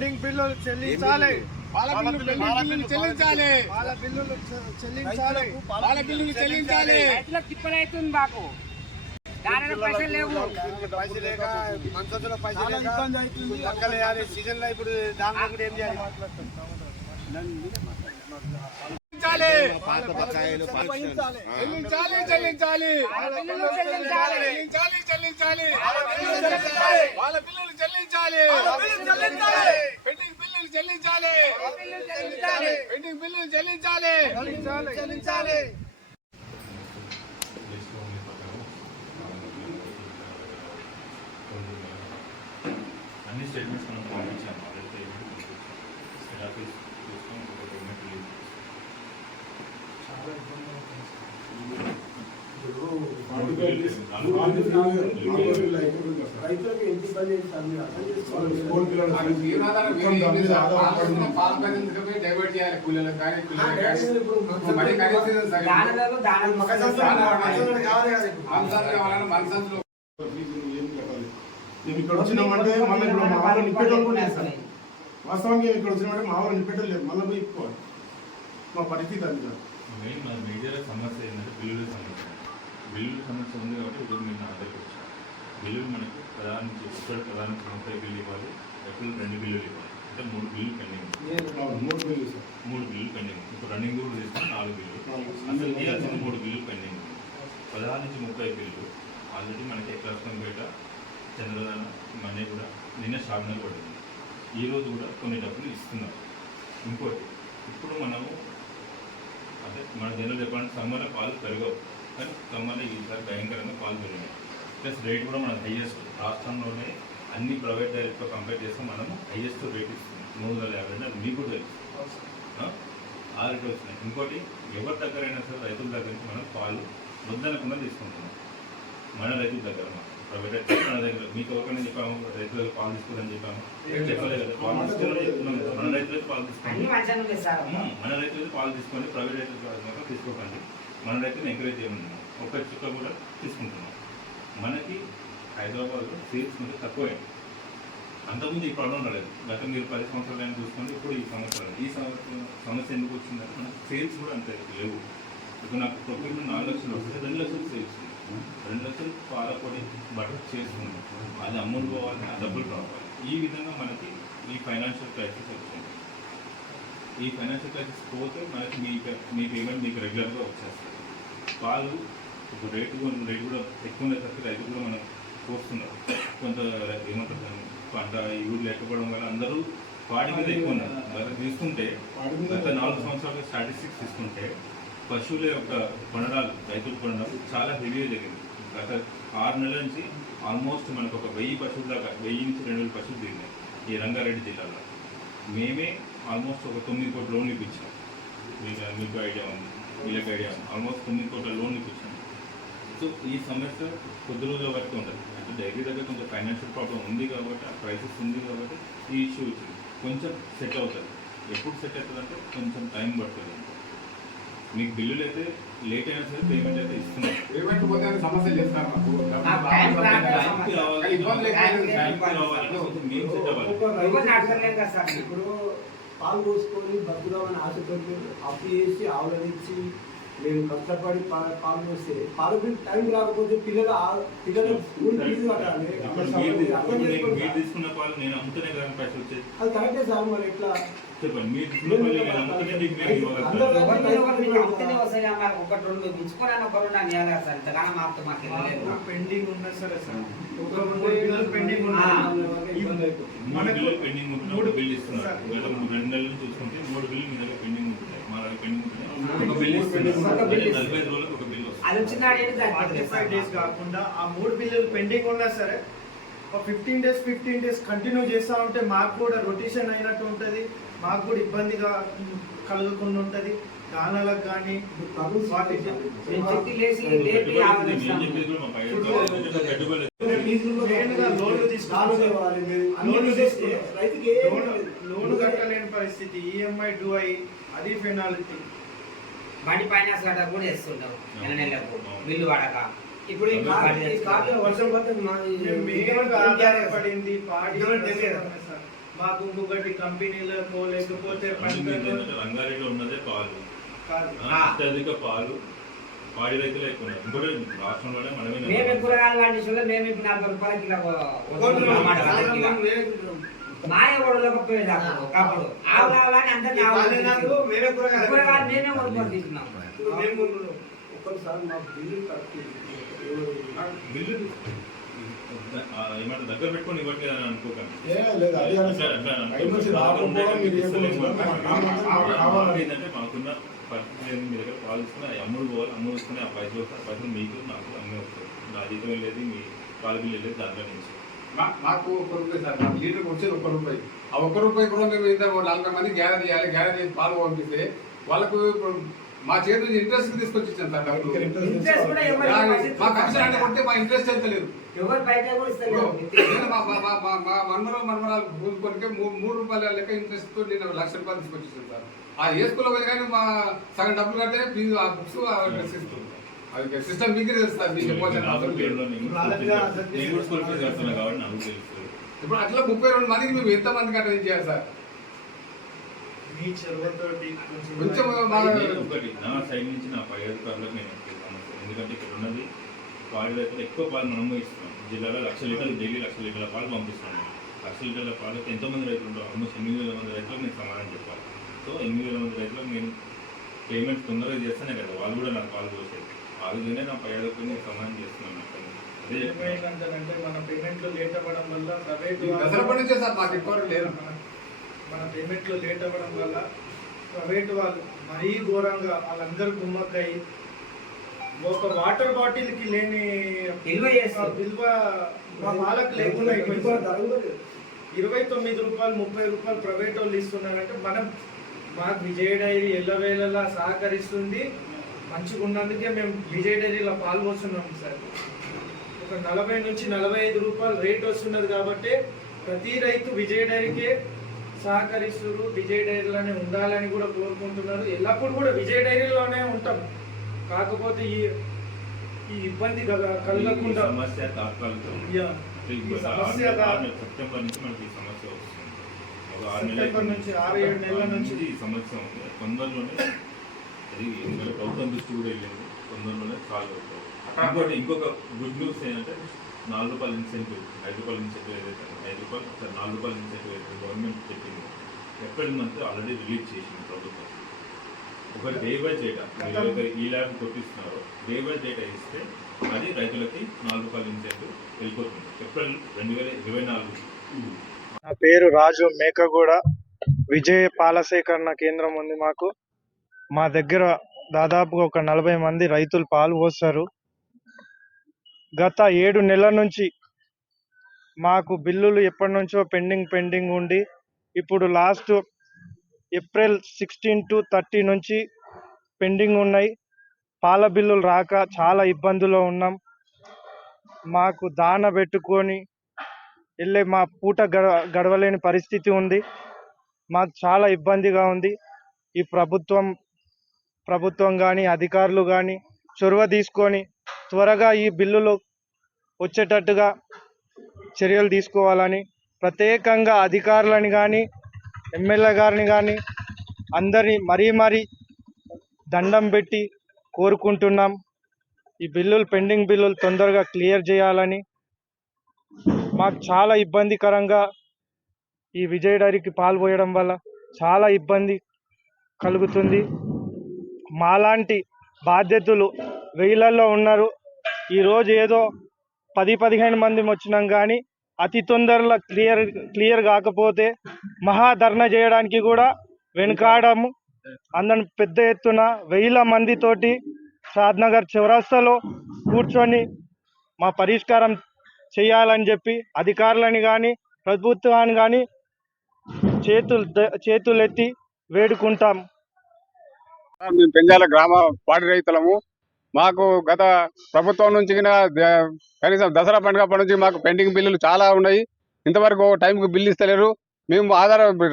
Pending బిల్లులు చెల్లించాలి. పాల బిల్లులు చెల్లించాలి. పాల బిల్లులు చెల్లించాలి. పాల బిల్లులు చెల్లించాలి. రైతులకు తిప్పలైతుంది మాకు. దాని పైసలు లేవు. పైసలు లేక మంత్రుల పైసలు లేక పక్కన వేయాలి. సీజన్ లో ఇప్పుడు దాని కూడా ఏం చేయాలి? చెల్లించాలి చెల్లించాలి వాళ్ళ బిల్లులు చెల్లించాలి. పెండింగ్ బిల్లులు చెల్లించాలి. పెండింగ్ బిల్లులు చెల్లించాలి. అన్ని స్టేట్మెంట్స్ మనం పంపించాము. రైతులకు ఎంత ఇబ్బంది డైవర్ట్ చేయాలి. కూలీలకు కానీ మేము ఇక్కడ వచ్చినామంటే మళ్ళీ ఇప్పుడు మా వాళ్ళు నింపేటోళ్ళు కూడా లేదు సార్. వాస్తవానికి ఇక్కడ వచ్చినామంటే మా వాళ్ళు నింపేటోళ్ళు లేదు. మళ్ళీ పోయి ఇప్పుకోవాలి. మా పరిస్థితి అది సార్. మెయిన్ మన మీడియాలో సమస్య ఏంటంటే బిల్లుల సమస్య. బిల్లుల సమస్య ఉంది కాబట్టి ఈరోజు మీరు నా దగ్గరికి వచ్చాను. బిల్లులు మనకు ప్రధాన నుంచి 30 బిల్లు ఇవ్వాలి. ఎప్పుడు 2 బిల్లులు ఇవ్వాలి. అంటే 3 బిల్లు పెండింగ్. 3 bill sir. 3 బిల్లులు పెండింగ్. ఇప్పుడు రన్నింగ్ కూడా తీసుకుని 4 బిల్లు. అసలు 3 బిల్లులు పెండింగ్. 16 నుంచి 30 బిల్లు ఆల్రెడీ మనకి ఎక్లాస్పేట చంద్రదాన మనీ కూడా నిన్న షార్ట్నర్ పడింది. ఈరోజు కూడా కొన్ని డబ్బులు ఇస్తున్నారు. ఇంకోటి ఇప్పుడు మనము అంటే మన జనరల్ చెప్పాలంటే సమ్మర్లో పాలు పెరగవు, కానీ సమ్మర్లో ఈసారి భయంకరంగా పాలు పెరిగినాయి. ప్లస్ రేట్ కూడా మనకు హైయెస్ట్ రాష్ట్రంలోనే అన్ని ప్రైవేట్ డైరెక్ట్తో కంపేర్ చేస్తే మనము హైయెస్ట్ రేట్ ఇస్తుంది. 350 మీకు కూడా తెలుసు. ఆ రేట్ వస్తున్నాయి. ఇంకోటి ఎవరి దగ్గరైనా సరే రైతుల దగ్గర నుంచి మనం పాలు వద్దనకుండా తీసుకుంటున్నాం. మన రైతుల దగ్గర ప్రైవేట్ రైతు మన దగ్గర మీకు ఎవరికైనా చెప్పాము రైతులకు పాలు తీసుకోవాలని చెప్పాము. చెప్పలేదు కదా, పాలు తీసుకోవాలని చెప్తున్నాం కదా. మన రైతులకు పాలు తీసుకోండి, మన రైతులకు పాలు తీసుకోండి. ప్రైవేట్ రైతులకు మాత్రం తీసుకోకండి. మన రైతులను ఎంకరేజ్ చేయమన్నాం. ఒక్క చుక్క కూడా తీసుకుంటున్నాం. మనకి హైదరాబాద్లో సేల్స్ మీద తక్కువైంది. అంతకుముందు ఈ ప్రాబ్లం రాలేదు. గత మీరు 10 సంవత్సరాలు చూసుకోండి. ఇప్పుడు ఈ సంవత్సరాలు సమస్య ఎందుకు వచ్చిందంటే మనకు సేల్స్ కూడా అంత లేవు. ఇప్పుడు నాకు ప్రొక్యూర్మెంట్ 4 లక్షలు వస్తే 2 లక్షలు సేల్స్ ఉంది. 2 లక్షలు పాలపొడి బటర్ చేసుకున్నాం. అది అమౌంట్ పోవాలి, డబ్బులు రావాలి. ఈ విధంగా మనకి ఈ ఫైనాన్షియల్ క్రైసిస్ వచ్చింది. ఈ ఫైనాన్షియల్ క్రైసిస్ పోతే మనకి మీ పేమెంట్ మీకు రెగ్యులర్గా వచ్చేస్తుంది. పాలు ఇప్పుడు రేటు కూడా ఎక్కువ ఉండేసరికి రైతు కూడా మనం చూస్తున్నారు. కొంత ఏమంటారు పంట యూజ్ లేకపోవడం వల్ల అందరూ పాడి మీద ఎక్కువ ఉన్నారు. తీసుకుంటే గత 4 సంవత్సరాల స్టాటిస్టిక్స్ తీసుకుంటే పశువుల యొక్క కొనడాలు, రైతుల కొనడాలు చాలా హెవీగా జరిగింది. గత 6 నెలల నుంచి ఆల్మోస్ట్ మనకు ఒక 1000 పశువుల దాకా 1000 నుంచి 2000 పశువులు తిరిగినాయి ఈ రంగారెడ్డి జిల్లాలో. మేమే ఆల్మోస్ట్ ఒక 9 కోట్ల లోన్లు ఇప్పించాం. మీకు ఐడియా ఉంది, వీళ్ళకి ఐడియా ఉంది. ఆల్మోస్ట్ 9 కోట్ల లోన్లు ఇప్పించాం. సో ఈ సమస్య కొద్ది రోజుల వరకు ఉంటుంది. అంటే డైరీ దగ్గర కొంచెం ఫైనాన్షియల్ ప్రాబ్లం ఉంది కాబట్టి, ఆ క్రైసిస్ ఉంది కాబట్టి ఈ ఇష్యూ వచ్చింది. కొంచెం సెట్ అవుతుంది. ఎప్పుడు సెట్ అవుతుందంటే కొంచెం టైం పడుతుంది. మీకు బిల్లులు అయితే లేట్ అయినా సరే పేమెంట్ అయితే ఇస్తున్నాం. పేమెంట్ పోతే సమస్య చేస్తారు. ఇప్పుడు పాలు పోసుకొని బతుకుదామని ఆశతో అప్పు చేసి ఆవులనిచ్చి మేము కష్టపడి పాలు పోస్తే పాలు టైం రాకపోతే పిల్లలు స్కూల్ ఫీజు కట్టాలి. తీసుకున్న పాలు నేను అమ్ముతూనే కదా పైసలు వచ్చేది. అది కరెక్టే సార్. మరి ఎట్లా చెప్పండి, మీరు తీసుకున్న పాలు నేను అమ్ముతూనే మీకు పెండింగ్ ఉన్నా సరే సార్, పెండింగ్ బిల్లు ఇస్తున్నారు. గత 2 నెలల నుంచి చూసుకుంటే 3 బిల్లు మీ దగ్గర పెండింగ్ ఉంటున్నాయి. మా దగ్గర పెండింగ్ ఉంటున్నాయి. ఒక బిల్లు ఇస్తున్నారు. 45 రోజులకు ఒక బిల్లు వస్తుంది. 45 డేస్ కాకుండా ఆ 3 బిల్లులు పెండింగ్ ఉన్నా సరే 15 డేస్ కంటిన్యూ చేస్తూ ఉంటే మాకు కూడా రొటేషన్ అయినట్టు ఉంటుంది. మాకు కూడా ఇబ్బందిగా కలుగకుండా ఉంటుంది. దానాలకు కానీ లోన్ కట్టలేని పరిస్థితి, ఈఎంఐ డ్యూ అయ్యి అది పెనాల్టీ. బండి ఫైనాన్స్ కట్ట కూడా వేస్తుంటాం నెలకు బిల్లు పడక. ఇప్పుడు వర్షం పడింది మాకు ఇంకొకటి కంపెనీలకు లేకపోతే రన్నింగ్ మిల్లు ఏంటంటే రంగారెడ్డిలో ఉన్నదే పాలు, కాదు. అత్యధిక పాలు పాడి రైతులు ఎక్కువ ఉన్నారు. ఇంకోటి రాష్ట్రంలోనే మనమే మేము కూరగాయలు పండించుకుంటే మేము ఇప్పుడు 40 రూపాయల కిలో వస్తుంది టమాటా కిలో. మాయ ఓడలేకపోయేది అప్పుడు ఆవులావని అందరినీ కూరగాయలు మేమే కొనుక్కొని తీసుకున్నాం. బిల్లు ఏమంటే దగ్గర పెట్టుకొని ఇవ్వట్లేదు అని అనుకోకండి. లేదు అది ఏంటంటే మాకున్న పరిస్థితి మీ దగ్గర పాలు తీసుకుని అమ్ముడు పోవాలి, అమ్ముడు తీసుకుని ఆ పైసలు మీకు నాకు అన్నీ వస్తాయి. నా జీతం వెళ్ళేది మీ పాల బిల్లు వెళ్ళేది దాంట్లో నుంచి. మాకు ₹1 సార్, మాకు లీటర్కి వచ్చేది ₹1. ఆ ₹1 కూడా మేము ఇంత 40 మంది గ్యాదర్ చేయాలి, గ్యాదర్ చేసి పాలు పంపిస్తే వాళ్ళకు మా చేతి నుంచి ఇంట్రెస్ట్ తీసుకొచ్చి ఇచ్చాను సార్ డబ్బులు. ఇంట్రెస్ట్ కూడా ఎవరు మా కమిషన్ అంటే కొడితే మా ఇంట్రెస్ట్ వెళ్తలేదు. ఎవరు బయట కూడా ఇస్తలేరు. మా మన్మరాలు కొనికే ₹3 లెక్క ఇంట్రెస్ట్ తో నేను ₹1,00,000 తీసుకొచ్చేసాను సార్. ఆ ఏ స్కూల్లో పోయి కానీ మా సగం డబ్బులు కడితే ఫీజు ఆ బుక్స్ డ్రెస్ ఇస్తుంది. అది సిస్టమ్ మీకే తెలుస్తుంది, మీకు చెప్పాల్సిన అవసరం లేదు. నేను కూడా స్కూల్ ఫీజు కడుతున్నా కాబట్టి నాకు తెలుస్తుంది. ఇప్పుడు అట్లా 32 మందికి మేము ఎంత మందికి అటెండ్ చేయాలి సార్? మీ చొరవతోటి కొంచెం ఒకటి నా సైడ్ నుంచి నా పై అధికారులకు నేను సమస్య. ఎందుకంటే ఇక్కడ ఉన్నది పాడి రైతులు ఎక్కువ పాలు మనము ఇస్తున్నాం. జిల్లాలో 1,00,000 లీటర్లు డైలీ 1,00,000 లీటర్ల పాలు పంపిస్తున్నాం. 1,00,000 లీటర్ల పాలకు ఎంతోమంది రైతులు ఉంటారు, ఆల్మోస్ట్ 8,000 మంది రైతులకు నేను సమాధానం చెప్పాలి. సో 8,000 మంది రైతులకు నేను పేమెంట్ తొందరగా చేస్తేనే కదా వాళ్ళు కూడా నాకు పాలు పోసేది. ఆ విధంగా నా పై అధికారులకు నేను సమాధానం చేస్తున్నాను. అదే ఏమైందంటే మన పేమెంట్లో లేట్ అవ్వడం వల్ల ప్రైవేట్ దసరా నుంచే సార్ మాకు ఎక్కువ లేదు. మన పేమెంట్లో లేట్ అవ్వడం వల్ల ప్రైవేట్ వాళ్ళు మరీ ఘోరంగా వాళ్ళందరూ గుమ్మక్కయి ఒక వాటర్ బాటిల్కి లేని విలువ మా వాళ్ళకి లేకుండా ₹29, ₹30 ప్రైవేట్ వాళ్ళు ఇస్తున్నారంటే మనం మాకు విజయ డైరీ ఎల్లవేళలా సహకరిస్తుంది. మంచిగా ఉన్నందుకే మేము విజయ డైరీలో పాల్గొస్తున్నాం సార్. ఒక ₹40 నుంచి ₹45 రేట్ వస్తున్నది కాబట్టి ప్రతి రైతు విజయ డైరీకే సహకరిస్తున్నారు. విజయ డైరీలోనే ఉండాలని కూడా కోరుకుంటున్నారు. ఎల్లప్పుడు కూడా విజయ డైరీలోనే ఉంటాం. కాకపోతే ఈ ఇబ్బంది కలగకుండా సమస్య తాత్కాలికం. సెప్టెంబర్ నుంచి మనకి ఈ సమస్య వస్తుంది. ఒక 6 నుంచి 6-7 నెలల నుంచి ఈ సమస్య ఉంది. తొందరలోనే అది ప్రభుత్వం దృష్టి కూడా వెళ్ళింది. తొందరలోనే సాల్వ్ అవుతుంది. ఇంకొక గుడ్ న్యూస్ ఏంటంటే ₹4 ఇన్సెంటివ్, ₹5 ఇన్సెంటివ్ ఏదైతే ₹4 ఇన్సెంటివ్ అయితే గవర్నమెంట్ చెప్పింది. ఏప్రిల్ మంత్ ఆల్రెడీ రిలీజ్ చేసింది ప్రభుత్వం. ఒక డే బై డేటా మీరు ఈ ల్యాబ్ కొట్టిస్తున్నారో డే బై డేటా ఇస్తే అది రైతులకి ₹4 ఇన్సెంటివ్ వెళ్ళిపోతుంది ఏప్రిల్ 2024. నా పేరు రాజు మేకగూడ. విజయ పాల సేకరణ కేంద్రం ఉంది మాకు. మా దగ్గర దాదాపుగా ఒక 40 మంది రైతులు పాలు పోస్తారు. గత 7 నెలల నుంచి మాకు బిల్లులు ఎప్పటి నుంచో పెండింగ్ ఉండి ఇప్పుడు లాస్ట్ ఏప్రిల్ 16 to 30 నుంచి పెండింగ్ ఉన్నాయి. పాల బిల్లులు రాక చాలా ఇబ్బందుల్లో ఉన్నాం. మాకు దాన పెట్టుకొని వెళ్ళే మా పూట గడవలేని పరిస్థితి ఉంది. మాకు చాలా ఇబ్బందిగా ఉంది. ఈ ప్రభుత్వం కానీ అధికారులు కానీ చొరవ తీసుకొని త్వరగా ఈ బిల్లులు వచ్చేటట్టుగా చర్యలు తీసుకోవాలని ప్రత్యేకంగా అధికారులని కానీ ఎమ్మెల్యే గారిని కానీ అందరినీ మరీ దండం పెట్టి కోరుకుంటున్నాం. ఈ పెండింగ్ బిల్లులు తొందరగా క్లియర్ చేయాలని. మాకు చాలా ఇబ్బందికరంగా ఈ విజయ డైరీకి పాలు పోయడం వల్ల చాలా ఇబ్బంది కలుగుతుంది. మాలాంటి బాధ్యతలు వేలల్లో ఉన్నారు. ఈరోజు ఏదో 10-15 మంది వచ్చినాం కానీ అతి తొందరలో క్లియర్ కాకపోతే మహాధర్నా చేయడానికి కూడా వెనుకాడము. అందరం పెద్ద ఎత్తున 1000 మందితోటి షాద్నగర్ చౌరస్తాలో కూర్చొని మా పరిష్కారం చేయాలని చెప్పి అధికారులని కానీ ప్రభుత్వాన్ని కానీ చేతులెత్తి వేడుకుంటాం. మేము పెంజాల గ్రామ పాడి రైతులము. మాకు గత ప్రభుత్వం నుంచి కనీసం దసరా పండుగ నుంచి మాకు పెండింగ్ బిల్లులు చాలా ఉన్నాయి. ఇంతవరకు టైంకి బిల్లు ఇస్తలేరు. మేము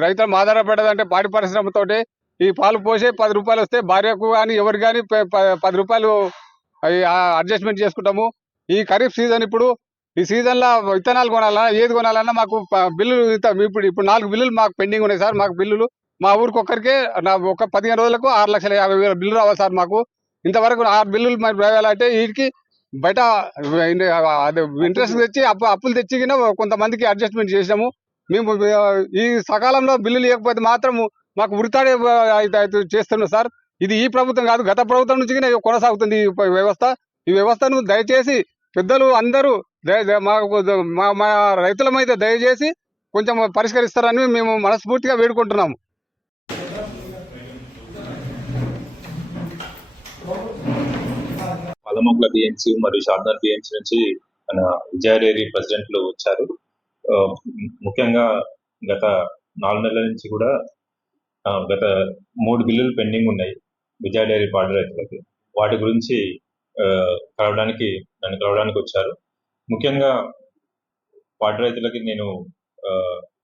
రైతులం ఆధారపడేదంటే పాడి పరిశ్రమతోటి. ఈ పాలు పోసే ₹10 వస్తే భార్యకు కానీ ఎవరికి కానీ ₹10 అడ్జస్ట్మెంట్ చేసుకుంటాము. ఈ ఖరీఫ్ సీజన్ ఇప్పుడు ఈ సీజన్లో విత్తనాలు కొనాలన్నా ఏది కొనాలన్నా మాకు బిల్లులు ఇప్పుడు 4 బిల్లులు మాకు పెండింగ్ ఉన్నాయి సార్. మాకు బిల్లులు మా ఊరికి ఒక్కరికే ఒక 15 రోజులకు 6,50,000 బిల్లు రావాలి సార్. మాకు ఇంతవరకు 6 బిల్లులు మరి రావాలంటే వీటికి బయట అదే ఇంట్రెస్ట్ తెచ్చి అప్పులు తెచ్చి కొంతమందికి అడ్జస్ట్మెంట్ చేసినాము. మేము ఈ సకాలంలో బిల్లులు ఇవ్వకపోతే మాత్రం మాకు ఉరితాడే చేస్తున్నాం సార్. ఇది ఈ ప్రభుత్వం కాదు, గత ప్రభుత్వం నుంచి కొనసాగుతుంది ఈ వ్యవస్థ. ఈ వ్యవస్థను దయచేసి పెద్దలు అందరూ మా రైతులమైతే దయచేసి కొంచెం పరిష్కరిస్తారని మేము మనస్ఫూర్తిగా వేడుకుంటున్నాము. పలమొగ్ల బిఎంసి మరియు షాద్నగర్ బిఎంసి నుంచి మన విజయ డైరీ ప్రెసిడెంట్లు వచ్చారు. ముఖ్యంగా గత 4 నెలల నుంచి కూడా గత 3 బిల్లులు పెండింగ్ ఉన్నాయి విజయ డైరీ పాడి రైతులకి. వాటి గురించి నన్ను కలవడానికి వచ్చారు. ముఖ్యంగా పాడి రైతులకి నేను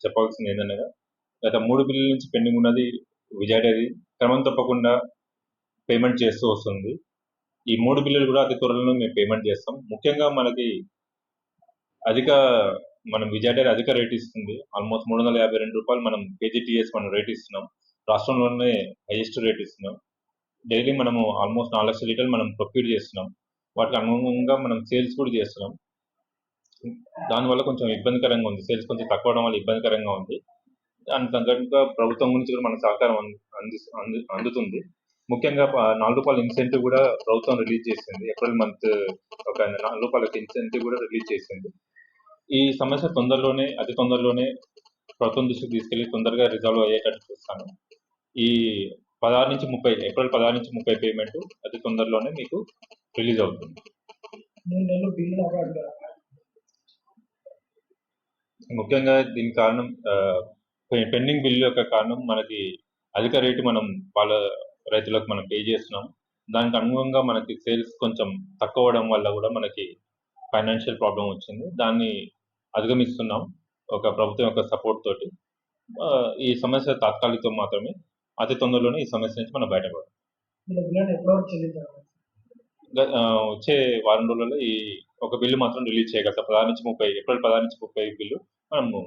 చెప్పవలసింది ఏంటనగా, గత 3 బిల్లుల నుంచి పెండింగ్ ఉన్నది విజయ డైరీ క్రమం తప్పకుండా పేమెంట్ చేస్తూ వస్తుంది. ఈ 3 బిల్లులు కూడా అతి త్వరలో మేము పేమెంట్ చేస్తాం. ముఖ్యంగా మనం విజయ డైరీ అధిక రేట్ ఇస్తుంది. ఆల్మోస్ట్ 352 రూపాయలు మనం కేజీటీఎస్ మనం రేట్ ఇస్తున్నాం. రాష్ట్రంలోనే హైయెస్ట్ రేట్ ఇస్తున్నాం. డైలీ మనము ఆల్మోస్ట్ 4 లక్షల లీటర్లు మనం ప్రొక్యూర్ చేస్తున్నాం. వాటికి అనుగుణంగా మనం సేల్స్ కూడా చేస్తున్నాం. దానివల్ల కొంచెం ఇబ్బందికరంగా ఉంది, సేల్స్ కొంచెం తక్కువ అవడం వల్ల ఇబ్బందికరంగా ఉంది. దానికి తగ్గట్టుగా ప్రభుత్వం నుంచి కూడా మనకు సహకారం అందుతుంది. ముఖ్యంగా 4 రూపాయల ఇన్సెంటివ్ కూడా ప్రభుత్వం రిలీజ్ చేసింది. ఏప్రిల్ మంత్ ఒక 4 రూపాయల ఇన్సెంటివ్ కూడా రిలీజ్ చేసింది. ఈ సమస్య అతి తొందరలోనే ప్రభుత్వం దృష్టికి తీసుకెళ్లి తొందరగా రిజాల్వ్ అయ్యేటట్టు చూస్తాను. ఈ ఏప్రిల్ 16 నుంచి 30 పేమెంట్ అతి తొందరలోనే మీకు రిలీజ్ అవుతుంది. ముఖ్యంగా దీనికి కారణం పెండింగ్ బిల్లు యొక్క కారణం మనకి అధిక రేటు మనం వాళ్ళ రైతులకు మనం పే చేస్తున్నాం. దానికి అనుగుణంగా మనకి సేల్స్ కొంచెం తక్కువ అవడం వల్ల కూడా మనకి ఫైనాన్షియల్ ప్రాబ్లం వచ్చింది. దాన్ని అధిగమిస్తున్నాం ఒక ప్రభుత్వం యొక్క సపోర్ట్ తోటి. ఈ సమస్య తాత్కాలికం మాత్రమే. అతి తొందరలోనే ఈ సమస్య నుంచి మనం బయటపడాలి. వచ్చే వారం రోజులలో ఈ ఒక బిల్లు మాత్రం రిలీజ్ చేయగలుగుతాం. ఏప్రిల్ 16 నుంచి 30 బిల్లు మనము